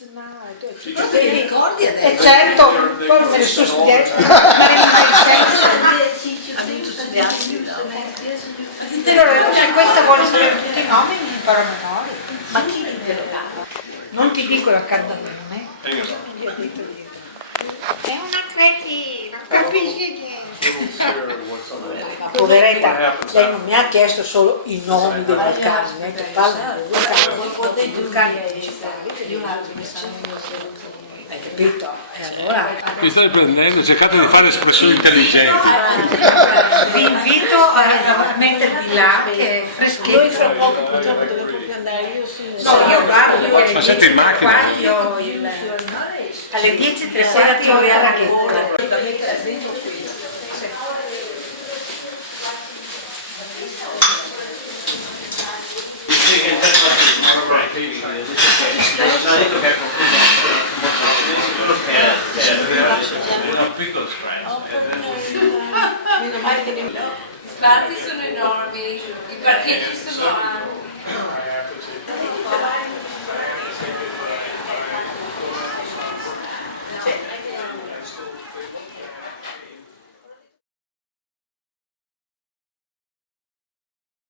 Però te li ricordi adesso? E certo, poi me ne sono studiati, ma Abbiamo studiati, allora, se questa vuole sapere tutti i nomi, mi imparo a memoria. ma chi te lo dà? Non ti dico la cardanone. È una cretina, capisci niente. Poveretta, lei non mi ha chiesto solo i nomi dei vulcani, che parla dei vulcani. Hai capito? E allora Mi state prendendo, cercate di fare espressioni intelligenti. vi invito a mettervi là, che è freschetto. Noi fra poco purtroppo devo proprio andare, io sono... No, io vado perché Ma siete in macchina? Alle 10:03 ho la raghetta. Meno male che Gli spazi sono enormi, i parcheggi sono ampi.